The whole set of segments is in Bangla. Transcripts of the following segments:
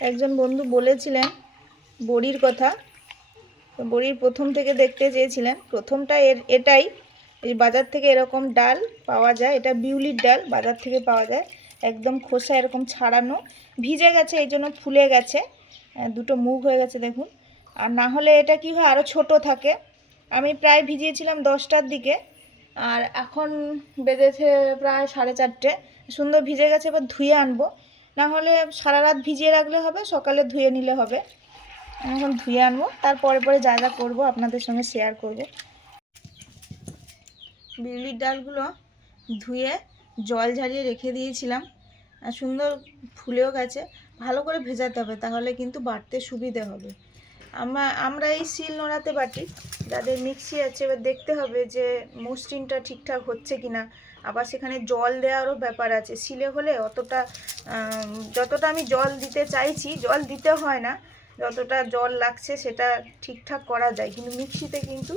একজন বন্ধু বলেছিলেন বড়ির কথা। তো বড়ির প্রথম থেকে দেখতে চেয়েছিলেন। প্রথমটা এটাই, এই বাজার থেকে এরকম ডাল পাওয়া যায়, এটা বিউলির ডাল বাজার থেকে পাওয়া যায়, একদম খোসা এরকম ছাড়ানো, ভিজে গেছে এই জন্য ফুলে গেছে, দুটো মুখ হয়ে গেছে দেখুন। আর না হলে এটা কি হয়, আরও ছোট থাকে। আমি প্রায় ভিজিয়েছিলাম 10টার দিকে, আর এখন বেজেছে প্রায় 4:30। সুন্দর ভিজে গেছে, এবার ধুয়ে আনবো। না হলে সারা রাত ভিজিয়ে রাখলে হবে, সকালে ধুয়ে নিলে হবে। আমি এখন ধুয়ে আনবো, তারপরে পরে যা যা করবো আপনাদের সঙ্গে শেয়ার করব। বিউলির ডালগুলো ধুয়ে জল ঝরিয়ে রেখে দিয়েছিলাম, আর সুন্দর ফুলেও গেছে। ভালো করে ভেজাতে হবে, তাহলে কিন্তু বাটতে সুবিধে হবে। আমরা এই শিল নোড়াতে বাটি, যাদের মিক্সি আছে এবার দেখতে হবে যে মসৃণটা ঠিকঠাক হচ্ছে কিনা। আবার সেখানে জল দেওয়ারও ব্যাপার আছে, শিলে হলে অতটা যতটা আমি জল দিতে চাইছি জল দিতে হয় না, যতটা জল লাগছে সেটা ঠিকঠাক করা যায়। কিন্তু মিক্সিতে কিন্তু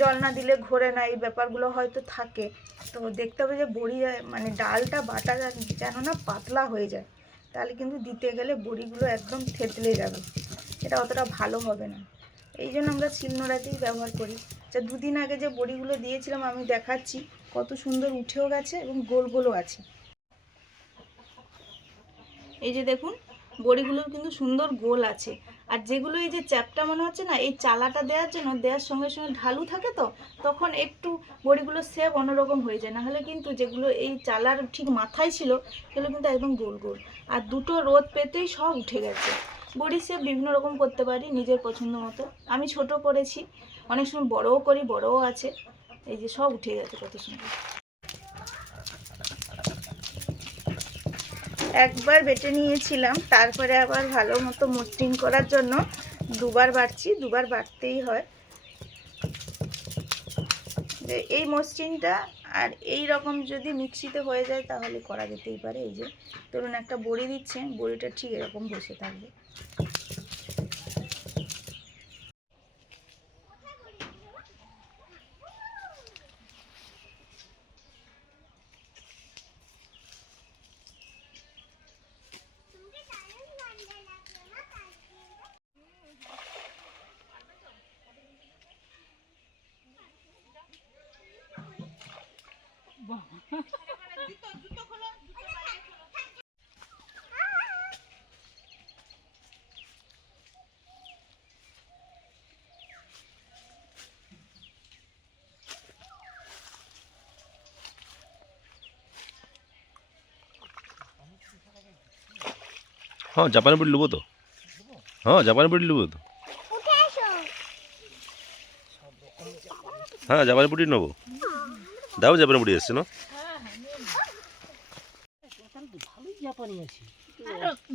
জল না দিলে ঘোরে না, এই ব্যাপারগুলো হয়তো থাকে। তো দেখতে হবে যে বড়ি মানে ডালটা বাটা যেন না পাতলা হয়ে যায়, তাহলে কিন্তু দিতে গেলে বড়িগুলো একদম থেতলে যাবে, এটা অতটা ভালো হবে না। এই জন্য আমরা শিলনোড়াতেই ব্যবহার করি। যা দুদিন আগে যে বড়িগুলো দিয়েছিলাম আমি দেখাচ্ছি, কত সুন্দর উঠেও গেছে এবং গোল গোলও আছে। এই যে দেখুন, বড়িগুলো কিন্তু সুন্দর গোল আছে। আর যেগুলো এই যে চ্যাপটা মনে হচ্ছে না, এই চালাটা দেওয়ার জন্য, দেওয়ার সঙ্গে সঙ্গে ঢালু থাকে, তো তখন একটু বড়িগুলো সেপ অন্যরকম হয়ে যায়। নাহলে কিন্তু যেগুলো এই চালার ঠিক মাথায় ছিল সেগুলো কিন্তু একদম গোল গোল। আর দুটো রোদ পেতেই সব উঠে গেছে। বড়ি সেপ বিভিন্ন রকম করতে পারি নিজের পছন্দ মতো। আমি ছোট করেছি, অনেক সময় বড়ও করি, বড়ও আছে। এই যে সব উঠে গেছে কত সুন্দর। একবার বেটে নিয়েছিলাম, তারপরে আবার ভালো মতো মসৃণ করার জন্য দুবার বাটছি, দুবার বাটতেই হয়। যে এই মসৃণটা আর এই রকম যদি মিক্সিতে হয়ে যায় তাহলে করা যেতেই পারে। এই যে ধরুন একটা বড়ি দিচ্ছে, বড়িটা ঠিক এরকম বসে থাকবে। হ্যাঁ, জাপানি বুড়ি নেবো তো। হ্যাঁ, জাপানি বুড়ি নেবো তো। হ্যাঁ, জাপানি বুড়ি নেবো। দাও, জাপানি বুড়ি এসছে না।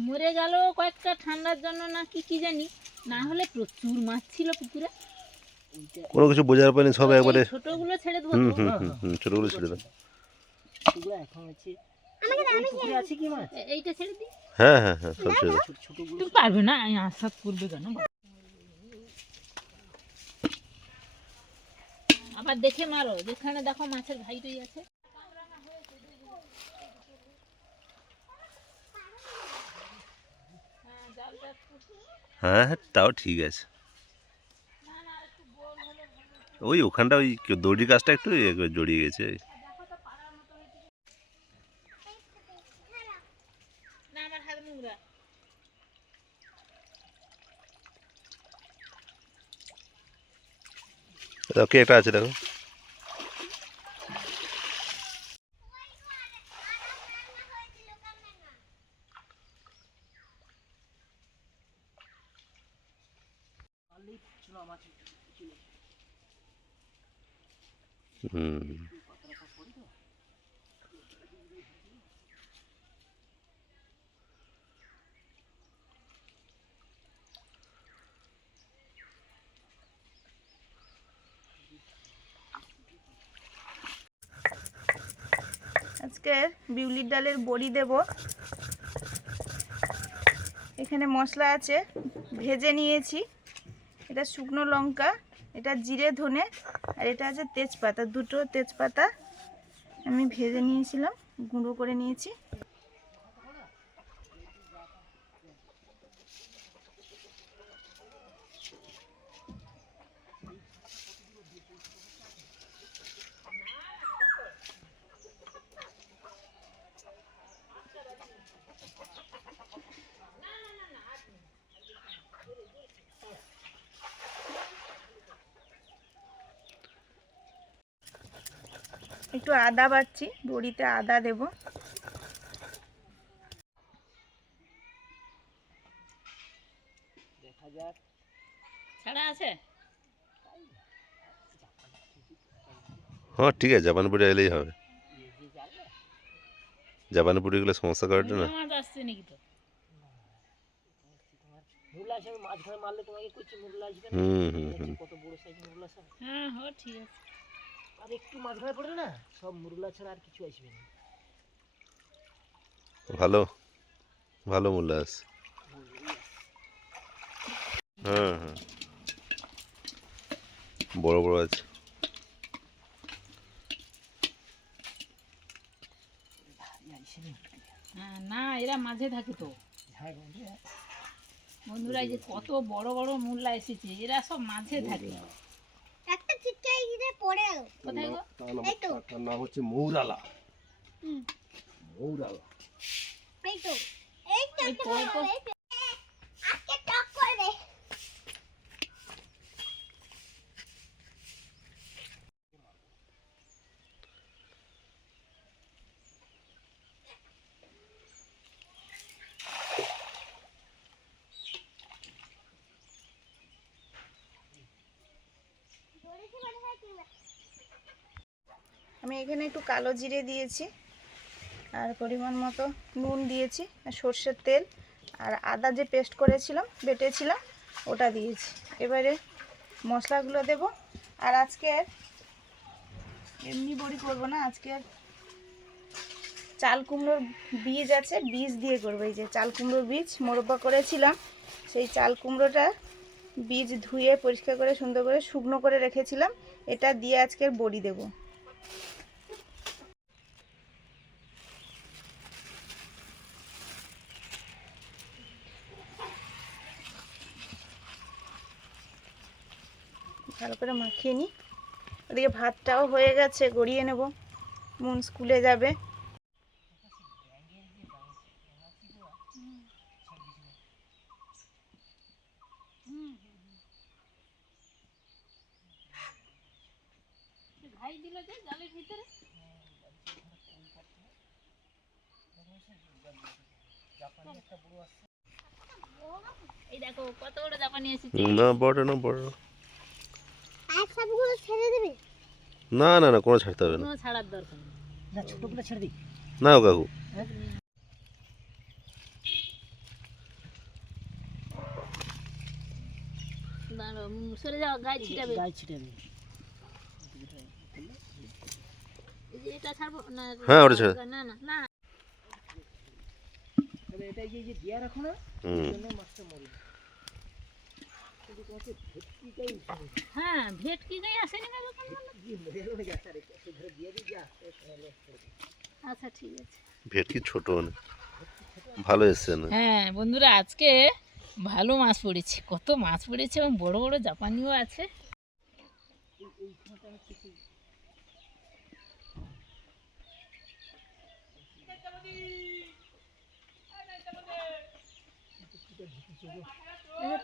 মরে গেল কয়েকটা ঠান্ডার জন্য না কি কি জানি, না হলে প্রচুর মাছ ছিল পুকুরে। কোনো কিছু বোঝার পায়নি, সব একবারে। ছোটগুলো ছেড়ে দেবো। ছোটগুলো ছেড়ে দাও। এইটা ছেড়ে দিই। হ্যাঁ হ্যাঁ হ্যাঁ, সব ছেড়ে দাও। তুমি পারবে না, আমি আশা করবে কেন। আবার দেখে মারো, যেখানে দেখো মাছের ঘাইটাই আছে। হ্যাঁ হ্যাঁ, তাও ঠিক আছে। ওই ওখানটা ওই দড়ির কাজটা একটু জড়িয়ে গেছে। না, আমার হাত নোংরা। ওকে, একটা আছে দেখো। হুম। আজকে বিউলির ডালের বড়ি দেব। এখানে মশলা আছে, ভেজে নিয়েছি। এটা শুকনো লঙ্কা, এটা জিরে ধনে, আর এটা আছে তেজপাতা। দুটো তেজপাতা আমি ভেজে নিয়েছিলাম, গুঁড়ো করে নিয়েছি। একটু আদা বাটছি, বড়িতে আদা দেব। ছাড়া আছে? হ্যাঁ ঠিক আছে, জাপানি পুরি এলেই হবে। জাপানি পুরিগুলো সমস্যা করে না। মুরলা মাছ আসছে নাকি তো? হুম হুম হুম। হ্যাঁ হ্যাঁ ঠিক আছে। আর একটু মাছ ধরা পড়লে না সব মুরলা ছাড়া আর কিছু আসবে না। ভালো ভালো মূল্য আছে। হ্যাঁ হ্যাঁ, বড় বড় আছে। হ্যাঁ না, এরা মাঝে থাকে তো। বন্ধুরা এই যে কত বড় বড় মুরলা এসেছে, এরা সব মাঝে থাকে। একটা চিটকাই গিয়ে পড়ে গেল। কোথায় গো? এই তো তার নাম হচ্ছে মৌরালা। হুম মৌরালা। এই তো এই তো এই একটা পড়ে তো। পড়ে গেল। আজকে টক করবে। আমি এখানে একটু কালো জিরে দিয়েছি, আর পরিমাণ মতো নুন দিয়েছি, আর সর্ষের তেল, আর আদা যে পেস্ট করেছিলাম, বেটেছিলাম, ওটা দিয়েছি। এবারে মশলাগুলো দেব। আর আজকে এমনি বড়ি করব না, আজকে চাল কুমড়োর বীজ আছে, বীজ দিয়ে করবো। এই যে চাল কুমড়োর বীজ মোরব্বা করেছিলাম, সেই চাল কুমড়োটা বীজ ধুয়ে পরিষ্কার করে সুন্দর করে শুকনো করে রেখেছিলাম, এটা দিয়ে আজকের বড়ি দেব। ভালো করে মাখিয়ে নিই। ওদিকে ভাতটাও হয়ে গেছে, গড়িয়ে নেব, মন স্কুলে যাবে। ভাই দিল যে জালের ভিতরে। এই দেখো কত বড় জাপানি এসেছে। না বড় না বড়। আর সবগুলো ছেড়ে দিবি। না না না, কোনো ছাড়তে হবে না। কোনো ছাড়ার দরকার নেই। না ছোটগুলো ছেড়ে দিই। না ও কাকু, দাঁড়াও, সরে যাও, গায়ে ছিটাবে। গায়ে ছিটে দিই। এই যে এটা ছাড়বো না? হ্যাঁ, ওটা ছেড়ে। না না না। তবে এটা এই যে দিয়া রাখো না, হুম। জন্য মাছটা মরে না। কিন্তু তোমাকে ভেটকিটাই হ্যাঁ ভেটকি গায়ে আসেনি না দোকান বলো? কি মরে গেল নাকি আসার একটু ধরে দিয়ে দিই যা তাহলে আচ্ছা ঠিক আছে। ভেটকি ছোট না, ভালো এসছে না। হ্যাঁ বন্ধুরা, আজকে ভালো মাছ পড়েছে, কত মাছ পড়েছে, এবং বড় বড় জাপানিও আছে।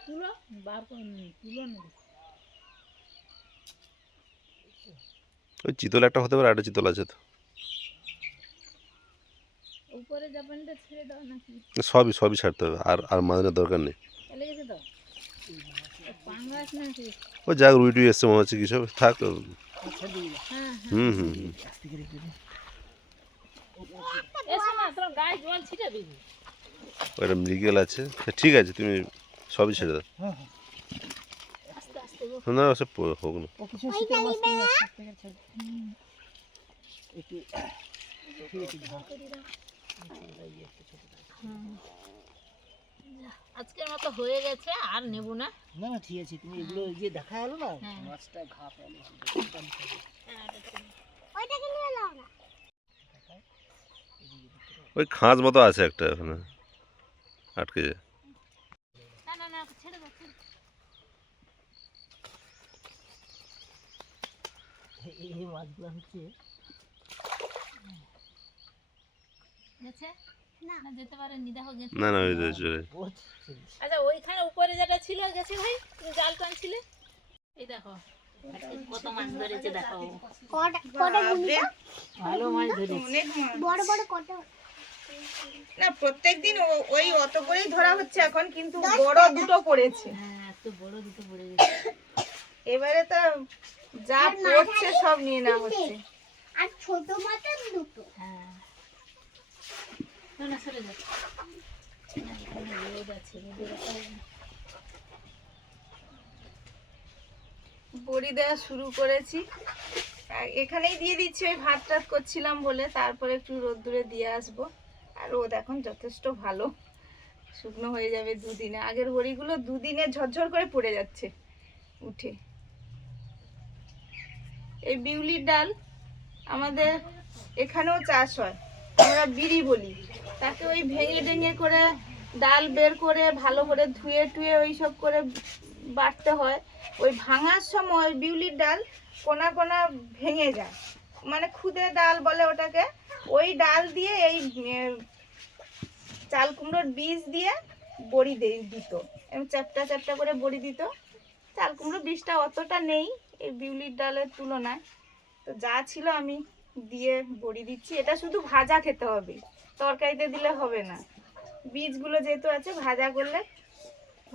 তুলো বার তুলো না। ওই চিতল একটা হতে পারে, একটা চিতল আছে তো। উপরে জাপানিটা ছেড়ে দাও নাকি? সবই সবই ছাড়তে হবে, আর আর মাঝে দরকার নেই। চলে গেছে তো পাঙ্গাস নাকি? ওই যাক, রুই টুই এসছে মনে হচ্ছে, কিছু থাক। ছেড়ে দিই। হ্যাঁ হ্যাঁ হুম হুম হুম। আস্তে করে একটু দিই। এসো না, তোমার গায়ে জল ছিটে দিবি। ওইটা মৃগেল আছে, ঠিক আছে, তুমি সবই ছেড়ে দাও। হ্যাঁ হ্যাঁ। আস্তে আস্তে গো। না ওসব হোক না। ও কিছু শীতের মাছ নিয়ে আসছে, আস্তে করে ছেড়ে দিই। একটু ঠিক আছে ঝাল। আজকের মতো হয়ে গেছে, আর নেব না। না না ঠিক আছে, তুমি এগুলো যে দেখা হলো না হ্যাঁ। মাছটা ঘা পেলে ওইটা কিন্তু নাও না। ওই খাঁজ মতো আছে একটা ওখানে, আটকে যায়। না না না, ছেড়ে দাও ছেড়ে দাও। এই মাছগুলো হচ্ছে গেছে না। না যেতে পারেনি দেখো গেছে না না ওই যে চলে বহুত আচ্ছা ওইখানে উপরে যেটা ছিল গেছে ভাই তুমি জাল টানছিলে এই দেখো কত মাছ ধরেছে দেখো কটা কটা বাপরে, ভালো মাছ ধরেছে। অনেক মাছ। বড় বড় কটা না প্রত্যেকদিন ওই অত করেই ধরা হচ্ছে এখন, কিন্তু বড় দুটো পড়েছে। হ্যাঁ এত বড় দুটো পড়ে গেছে এবারে তো যা পড়ছে সব নিয়ে নেওয়া হচ্ছে। আর ছোট মাছের দুটো। হ্যাঁ না সরে যাচ্ছে রোদ আছে রোদের বড়ি দেওয়া শুরু করেছি, আর এখানেই দিয়ে দিচ্ছি ওই ভাত টাত করছিলাম বলে, তারপরে একটু রোদ্দুরে দিয়ে আসবো। আর রোদ এখন যথেষ্ট ভালো, শুকনো হয়ে যাবে দুদিনে। আগের বড়িগুলো দুদিনে ঝরঝর করে পড়ে যাচ্ছে উঠে। এই বিউলির ডাল আমাদের এখানেও চাষ হয়, আমরা বিড়ি বলি তাকে। ওই ভেঙে ভেঙে করে ডাল বের করে ভালো করে ধুয়ে টুয়ে ওই সব করে বাটতে হয়। ওই ভাঙার সময় বিউলির ডাল কোনা কোনা ভেঙে যায়, মানে খুদে ডাল বলে ওটাকে। ওই ডাল দিয়ে এই চাল কুমড়োর বীজ দিয়ে বড়ি দিত, এবং চ্যাপটা চ্যাপটা করে বড়ি দিত। চাল কুমড়োর বীজটা অতটা নেই এই বিউলির ডালের তুলনায়, তো যা ছিল আমি দিয়ে বড়ি দিচ্ছি। এটা শুধু ভাজা খেতে হবে, তরকারিতে দিলে হবে না। বীজগুলো যেহেতু আছে ভাজা করলে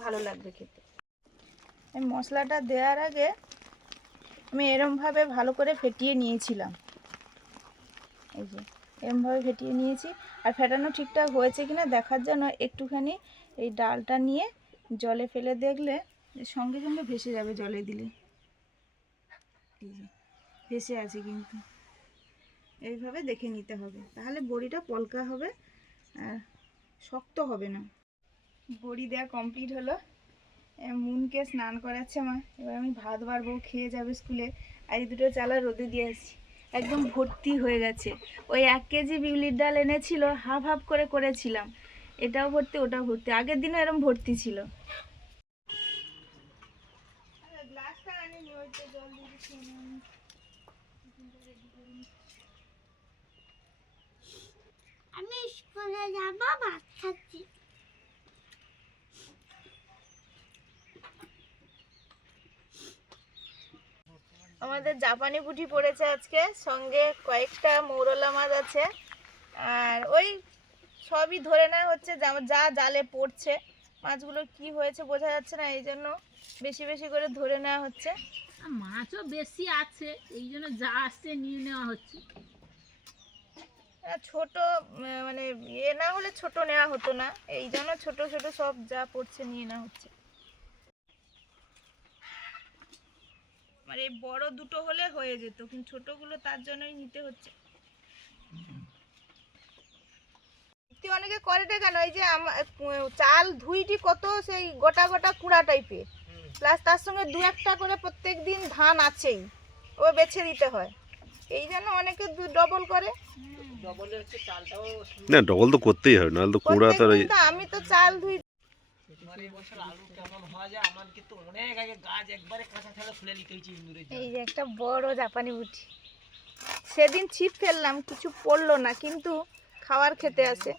ভালো লাগবে খেতে। এই মশলাটা দেওয়ার আগে আমি এরমভাবে ভালো করে ফেটিয়ে নিয়েছিলাম, এই যে এরমভাবে ফেটিয়ে নিয়েছি। আর ফেটানো ঠিকঠাক হয়েছে কিনা দেখার জন্য একটুখানি এই ডালটা নিয়ে জলে ফেলে দেখলে সঙ্গে সঙ্গে ভেসে যাবে জলে দিলে। এই যে ভেসে আছে, কিন্তু এইভাবে দেখে নিতে হবে, তাহলে বড়িটা পলকা হবে আর শক্ত হবে না। বড়ি দেওয়া কমপ্লিট হলো। মুনকে স্নান করাচ্ছে মা, এবার আমি ভাত বাড়বো, খেয়ে যাবে স্কুলে। আর এই দুটো চালা রোদে দিয়ে আসছি, একদম ভর্তি হয়ে গেছে। ওই 1 কেজি বিউলির ডাল এনেছিল, হাফ হাফ করে করেছিলাম, এটাও ভর্তি ওটাও ভর্তি। আগের দিনও এরকম ভর্তি ছিল। আমি স্কুলে যাব, ভাত খাচ্ছি। আমাদের জাপানি পুঁটি পড়েছে আজকে, সঙ্গে কয়েকটা মৌরলা মাছ আছে। আর ওই সবই ধরে নেওয়া হচ্ছে, যা জালে পড়ছে। মাছগুলোর কি হয়েছে বোঝা যাচ্ছে না, এই জন্য বেশি বেশি করে ধরে নেওয়া হচ্ছে। আর মাছও বেশি আছে এই জন্য যা আসছে নিয়ে নেওয়া হচ্ছে। ছোট মানে ইয়ে না হলে ছোট নেওয়া হতো না, এই জন্য ছোট ছোট সব যা পড়ছে নিয়ে নেওয়া হচ্ছে। মানে এই বড় দুটো হলে হয়ে যেত, কিন্তু ছোটগুলো তার জন্যই নিতে হচ্ছে। তুই অনেকে করেটা কেন, এই যে চাল ধুইটি কত সেই গোটা গোটা কুড়া টাইপের, প্লাস তার সঙ্গে 2-1টা করে প্রত্যেক দিন ধান আছেই, ও বেছে দিতে হয়। এই জন্য অনেকে ডবল করে। ডবলে হচ্ছে চালটাও না ডবল তো করতেই হবে, নাহলে তো কুড়া তো আর প্রত্যেকদিন তো আমি তো চাল ধুই। মানে এবছর আলু কেমন হয় যায়, আমার কিন্তু অনেক আগে গাছ একবারে কাঁচা থাকলে খুলে নিতে হয়েছে ইন্দুরের জন্য। এই যে একটা বড় জাপানি বুটি, সেদিন ছিপ ফেললাম, কিছু পড়লো না, কিন্তু খাবার খেতে আসে।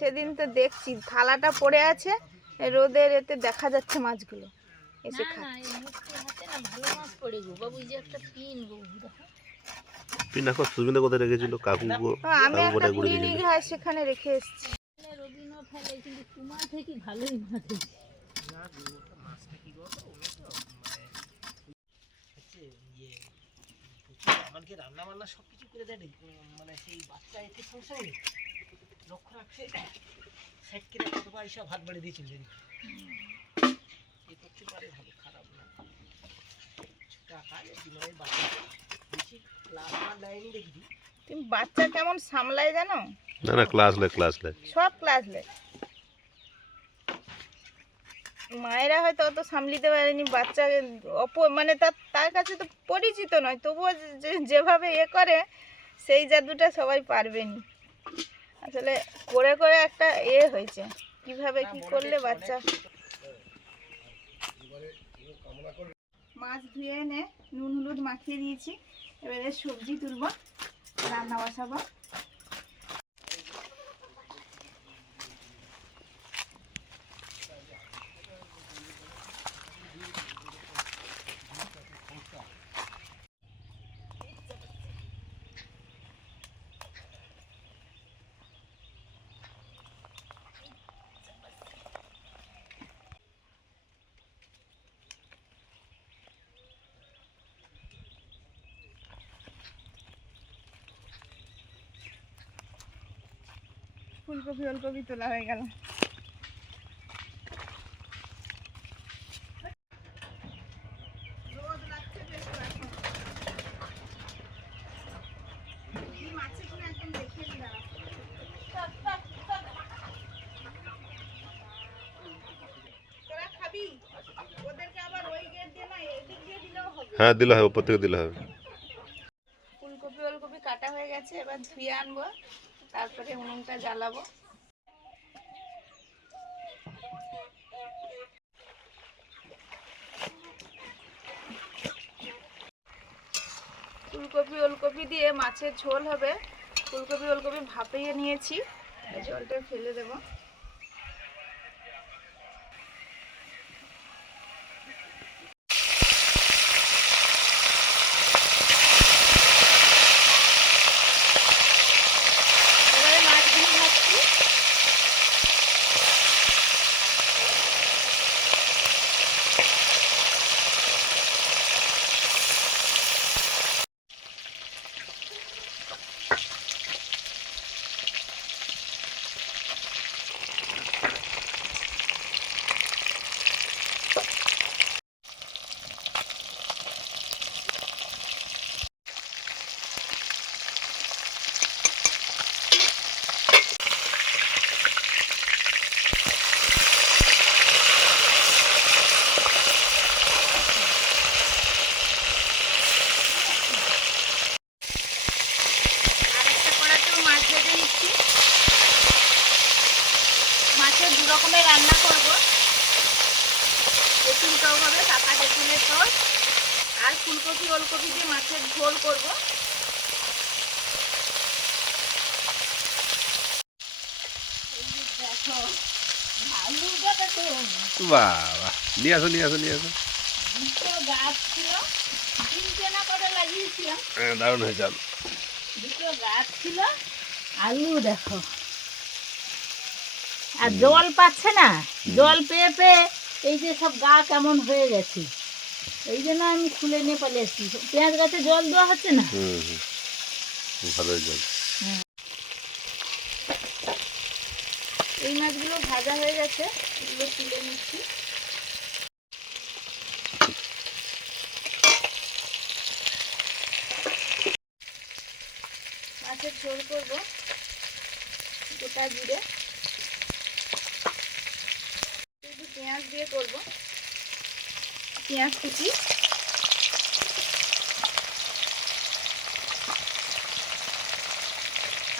সেদিন তো দেখছি থালাটা পড়ে আছে, রোদের এতে দেখা যাচ্ছে মাছগুলো এসে না খাচ্ছে। এই মুক্তি হাতে না ভালো মাছ পড়ে গো বাবু, এই যে একটা পিন গো দেখো। পিনাকো সুস্মিতা কোথায় রেখেছিল? কাকু আমি একটা কোথায় করে ক্লিনিক দিয়েছিল? ঘাস সেখানে রেখে এসেছি। রবিনও ফেলে, কিন্তু তোমার থেকে ভালোই মাছ হয়েছে। না ওটা মাছটা কি বলতো, ওগুলো তো মানে হচ্ছে ইয়ে আমাকে রান্না বান্না সব কিছু করে দেয়, মানে সেই বাচ্চা এতে সংসারে লক্ষ্য রাখছে সেট করে কতবার এসব ভাত বাড়ি দিয়েছিল জানি এ করতে পারে, ভালো খারাপ না। টাকা জীবনের বাচ্চা বেশি ক্লাস আমার লাইনি দেখি। তুমি বাচ্চা কেমন সামলায় জানো? না না ক্লাস লাই সব ক্লাস লে মায়েরা হয়তো অত সামলিতে পারেনি বাচ্চা, মানে তার কাছে তো পরিচিত নয়, তবুও যেভাবে এ করে সেই জাদুটা সবাই পারবেনি। আসলে করে করে একটা হয়েছে, কিভাবে কি করলে বাচ্চা। মাছ ধুয়ে এনে নুন হলুদ মাখিয়ে দিয়েছি। এবারে সবজি তুলবো, রান্না বসাবো। ফুলকপি ওলকপি তোলা হয়ে গেল। রোদ লাগছে বেশ এখন। কি মাছে কিনা একদম দেখিয়ে দি দাঁড়া। তোরা খাবি? ওদেরকে আবার ওই গেট দিয়ে না এদিক দিয়ে দিলেও হবে। হ্যাঁ দিলে হবে, উপর থেকে দিলে হবে। ফুলকপি ওলকপি কাটা হয়ে গেছে, এবার ধুয়ে আনবো, তারপরে উনুনটা জ্বালাবো। ফুলকপি ওলকপি দিয়ে মাছের ঝোল হবে। ফুলকপি ওলকপি ভাপিয়ে নিয়েছি, জলটা ফেলে দেব। এবারে মাছগুলো ভাজছি। আরেকটা কড়াতেও মাছ ভেজে নিচ্ছি। মাছের দু রকমের রান্না করব। তেঁতুল টক হবে, পাকা তেঁতুলের টক, আর ফুলকপি ওলকপি দিয়ে মাছের ঝোল করব। এই যে দেখো, আলুটা তো বাহ বাহ, নিয়ে আসো নিয়ে আসো নিয়ে আসো। দুটো গাছ ছিল, তিনটে না করে লাগিয়েছিলাম। হ্যাঁ, দারুণ হয়েছে আলু। দুটো গাছ ছিল। আলু দেখো, আর জল পাচ্ছে না, জল পেয়ে পেয়ে এই যে সব গা কেমন হয়ে গেছে, এই জন্য আমি খুলে নিয়ে পালিয়ে এসেছি। পেঁয়াজ গাছে জল দেওয়া হচ্ছে না। হুম হুম, ভালোই জল। এই মাছগুলো ভাজা হয়ে গেছে, এগুলো তুলে নিচ্ছি। মাছের ঝোল করবো, গোটা জিরে একটু পেঁয়াজ দিয়ে করবো, পেঁয়াজ কুচি,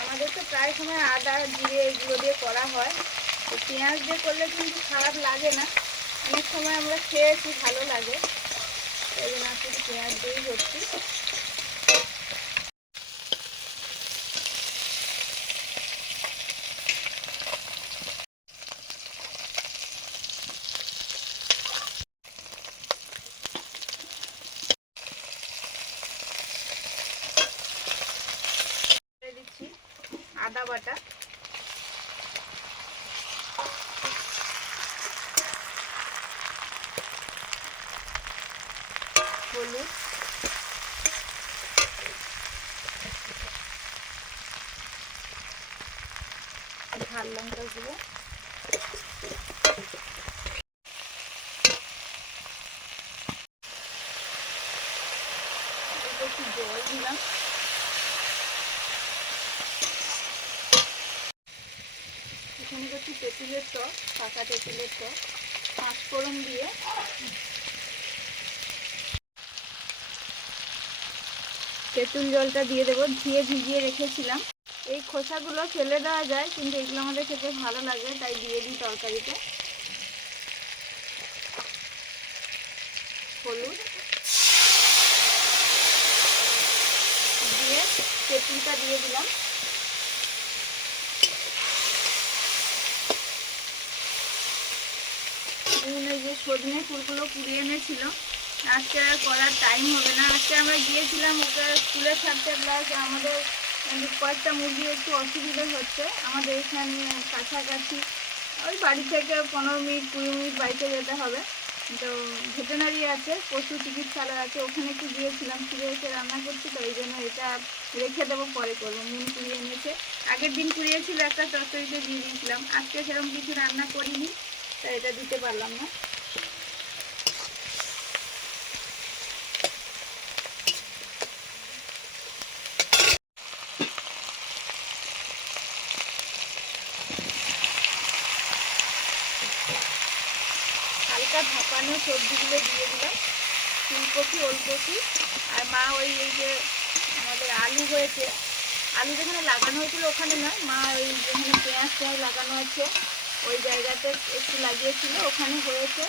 আমাদের তো প্রায় সময় আদা জিরে এগুলো দিয়ে করা হয়, তো পেঁয়াজ দিয়ে করলে কিন্তু খারাপ লাগে না। অনেক সময় আমরা খেয়েছি, ভালো লাগে, এই জন্য একটু পেঁয়াজ দিয়েই করছি। দিচ্ছি আদা বাটা, হলুদ, ঝাল লঙ্কা গুঁড়ো, একটু জল দিলাম। এখানে একটু তেঁতুলের টক, পাকা তেঁতুলের টক, 5 ফোড়ন দিয়ে তেঁতুল জলটা দিয়ে দেবো। ধুয়ে ভিজিয়ে রেখেছিলাম। এই খোসাগুলো ফেলে দেওয়া যায়, কিন্তু এগুলো আমাদের খেতে ভালো লাগে, তাই দিয়ে দিই তরকারিতে। হলুদ, দিয়ে দিলাম। নুন, এই যে সজনে ফুলগুলো কুড়িয়ে এনেছিল, আজকে আর করার টাইম হবে না। আজকে আমরা গিয়েছিলাম ওকে স্কুলে ছাড়তে, প্লাস আমাদের কয়েকটা মুরগি একটু অসুবিধা হচ্ছে। আমাদের এখানে কাছাকাছি ওই বাড়ি থেকে 15 মিনিট 20 মিনিট বাইকে যেতে হবে। তো ভেটেনারি আছে, পশু চিকিৎসালয় আছে, ওখানে একটু গিয়েছিলাম, ফিরে এসে রান্না করছি। তো এই জন্য এটা রেখে দেবো, পরে করবো। নুন কুড়িয়ে এনেছে, আগের দিন কুড়িয়েছিল, একটা চচ্চড়িতে দিয়ে দিয়েছিলাম। আজকে সেরকম কিছু রান্না করিনি, তাই এটা দিতে পারলাম না। হালকা ভাপানো সবজিগুলো দিয়ে দিলাম, ফুলকপি, ওলকপি। আর মা ওই এই যে আমাদের আলু হয়েছে, আলু যেখানে লাগানো হয়েছিল ওখানে নয়, মা ওই যেখানে পেঁয়াজ লাগানো আছে ওই জায়গাতে একটু লাগিয়েছিল, ওখানে হয়েছে।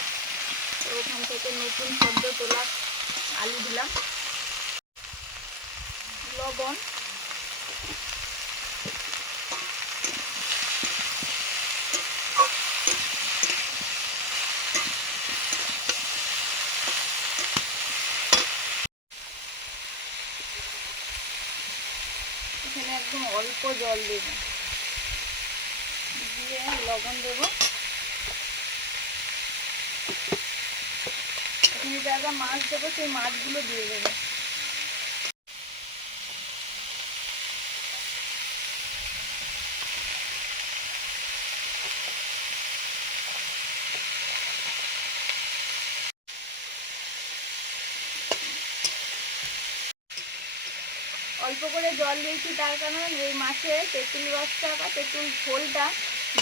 তো ওখান থেকে নতুন সদ্য তোলা আলু দিলাম, লবণ, এখানে একদম অল্প জল দেব, দিয়ে লবণ দেব। এখানে যা যা মাছ দেবো সেই মাছগুলো দিয়ে দেবো। অল্প করে জল দিয়েছি তার কারণ এই মাছে তেঁতুল রসটা বা তেঁতুল ঝোলটা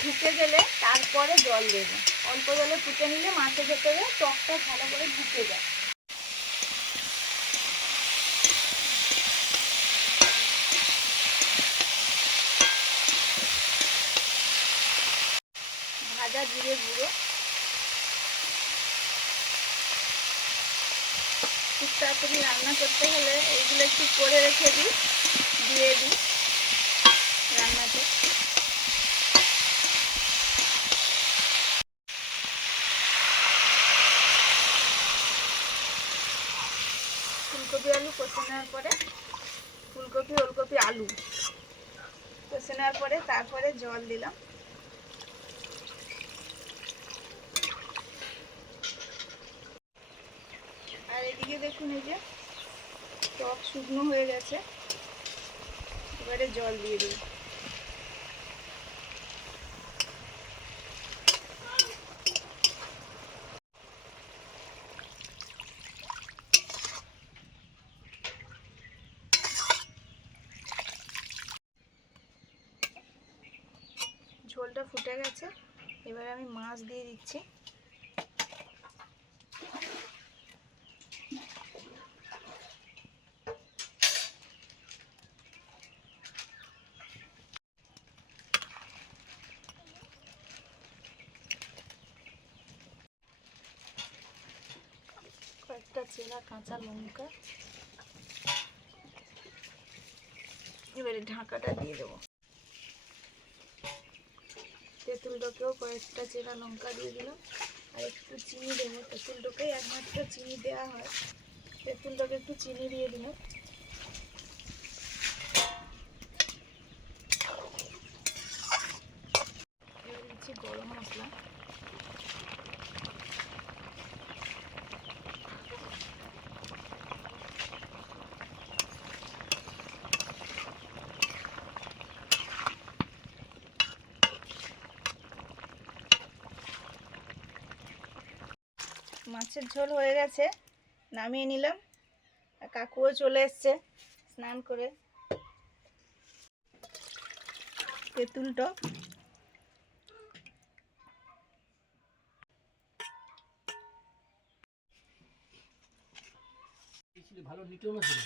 ঢুকে গেলে তারপরে জল দেবো। অল্প জলে ফুটে নিলে মাছের ভেতরে টকটা ভালো করে ঢুকে যায়। ভাজা জিরে গুঁড়ো, খুব তাড়াতাড়ি রান্না করতে হলে এইগুলো একটু করে রেখে দিই, দিয়ে দিই রান্নাতে। ফুলকপি আলু কষে নেওয়ার পরে, ফুলকপি ওলকপি আলু কষে নেওয়ার পরে তারপরে জল দিলাম। আর এদিকে দেখুন এই যে টক শুকনো হয়ে গেছে, এবারে জল দিয়ে দেব। ঝোলটা ফুটে গেছে, এবারে আমি মাছ দিয়ে দিচ্ছি। কয়েকটা চেরা কাঁচা লঙ্কা, এবারে ঢাকাটা দিয়ে দেবো। তেঁতুলটাকেও কয়েকটা চেরা লঙ্কা দিয়ে দিলাম, আর একটু চিনি দেবো। তেঁতুলটাকেই একমাত্র চিনি দেওয়া হয়, তেঁতুলটাকে একটু চিনি দিয়ে দিলাম। এবার দিচ্ছি গরম মশলা, মাছের ঝোল হয়ে গেছে, নামিয়ে নিলাম। আর কাকুও চলে এসছে স্নান করে। তেঁতুল টক, ভালো নিটেও না ছিল,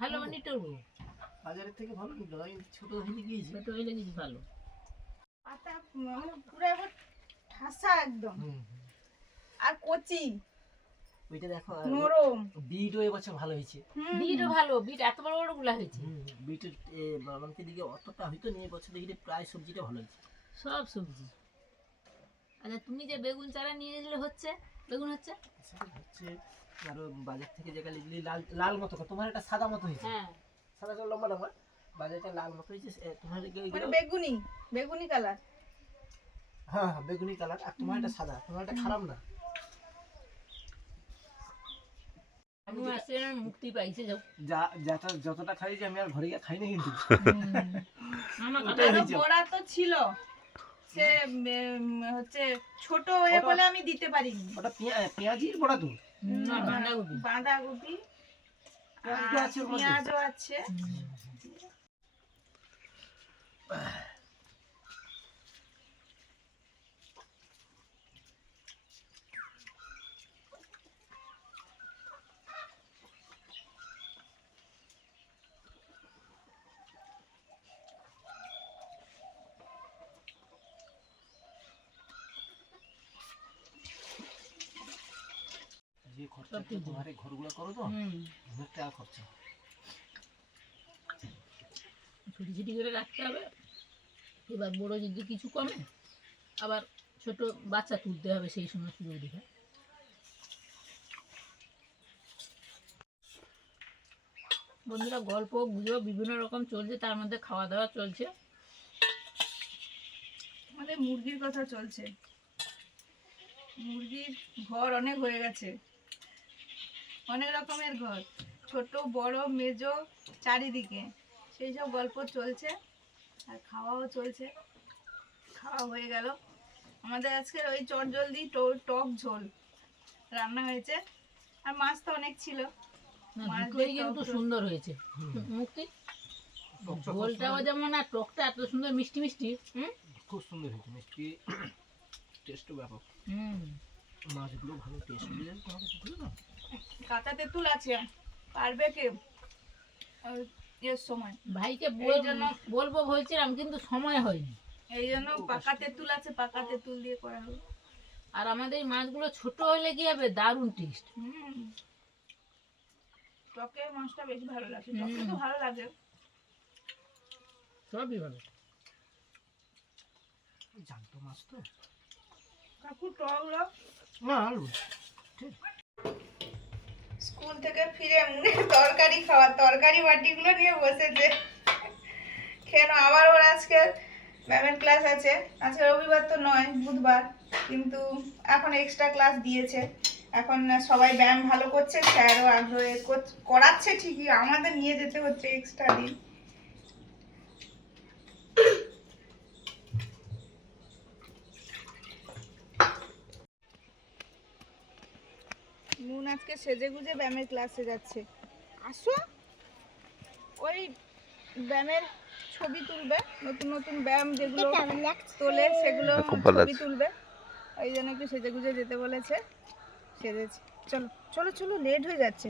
ভালো নিটো, বাজারের থেকে ভালো নিটো। আমি ছোট হয়ে গিয়েছি, ছোট হইলে কিছু ভালো। পাতা মানে পুরো একবার ঠাসা একদম, আর কচি। ওইটা দেখো আর নরম। বিটও এবছর ভালো হয়েছে। বিটও ভালো, বিট এত বড় বড় গুলা হয়েছে। বিটের আমাকে দিকে অতটা হয়তো নিয়ে বছর দেখি প্রায় সবজিটা ভালো হয়েছে। সব সবজি। আচ্ছা তুমি যে বেগুন চারা নিয়ে গেলে হচ্ছে, বেগুন হচ্ছে? সেটা হচ্ছে আরো বাজার থেকে যে গালিগুলি লাল লাল মতো করে, তোমার এটা সাদা মতো হয়েছে। হ্যাঁ সাদা সাদা লম্বা লম্বা, বাজারটা লাল মতো হয়েছে। তোমার মানে বেগুনি, বেগুনি কালার। হ্যাঁ হ্যাঁ বেগুনি কালার, আর তোমার এটা সাদা, তোমার এটা খারাপ না। আমি আসলে মুক্তি পাইছে যাও। যতটা খাইছি আমি আর ঘরে গিয়ে খাই না কিন্তু। আমাকে ওটাই আরো হয়েছে। বড়া তো ছিল, সে হচ্ছে ছোট হয়ে বলে আমি দিতে পারিনি। ওটা পেঁয়াজির বড়া তো। না বাঁধাকপি। বাঁধাকপি পেঁয়াজও আছে ওর মধ্যে। পেঁয়াজও আছে। যে খরচা তোমার এই ঘরগুলো করো তো অনেক টাকা খরচা। ছুটি ছুটি করে রাখতে হবে। এবার বড় যদি কিছু কমে আবার ছোট বাচ্চা তুলতে হবে সেই সময় সুযোগ দেখে। বন্ধুরা গল্প গুজব বিভিন্ন রকম চলছে, তার মধ্যে খাওয়া দাওয়া চলছে। আমাদের মুরগির কথা চলছে। মুরগির ঘর অনেক হয়ে গেছে, অনেক রকমের ঘর, ছোট বড় মেজো চারিদিকে সেই সব গল্প চলছে, আর খাওয়াও চলছে। খাওয়া হয়ে গেল আমাদের আজকের ওই চটজলদি টক ঝোল রান্না হয়েছে, আর মাছ তো অনেক ছিল। না, মাছ দুটোই দিয়ে কিন্তু টক ঝোল। সুন্দর হয়েছে মুক্তি। ঝোলটাও যেমন, আর টকটা এত সুন্দর মিষ্টি মিষ্টি। খুব সুন্দর হয়েছে, মিষ্টি টেস্টও ব্যাপক। মাছগুলো ভালো টেস্ট দিলেন তোমাকে বুঝলো না। কাঁচা তেঁতুল আছে, পারবে কে এর সময়? ভাইকে এই জন্য- বলবো বলছিলাম কিন্তু সময় হয়নি। এই জন্য পাকা তেঁতুল আছে, পাকা তেঁতুল দিয়ে করা হবে। আর আমাদের এই মাছগুলো ছোট হলে কি হবে, দারুণ টেস্ট। টকে মাছটা বেশি ভালো লাগে, টকে তো ভালো লাগে। সবই ভালো। জানতো মাছ তো কাকু টকগুলো না আলু। স্কুল থেকে ফিরে মুনে তরকারি খাওয়া, তরকারি বাটিগুলো নিয়ে বসেছে। কেন আবার ওর আজকে ম্যামের ক্লাস আছে, আজকে রবিবার তো নয়, বুধবার, কিন্তু এখন এক্সট্রা ক্লাস দিয়েছে। এখন সবাই ব্যায়াম ভালো করছে, স্যারও আগ্রহে করাচ্ছে ঠিকই, আমাদের নিয়ে যেতে হচ্ছে এক্সট্রা দিন। নুন আজকে সেজে গুজে ব্যায়ামের ক্লাসে যাচ্ছে। আসো, ওই ব্যায়ামের ছবি তুলবে, নতুন নতুন ব্যায়াম যেগুলো কেমন লাগছে? তোলে সেগুলো খুব ভালো ছবি লাগছে। তুলবে, ওই জন্য একটু সেজে গুজে যেতে বলেছে। সেজেছে। চলো চলো চলো, লেট হয়ে যাচ্ছে।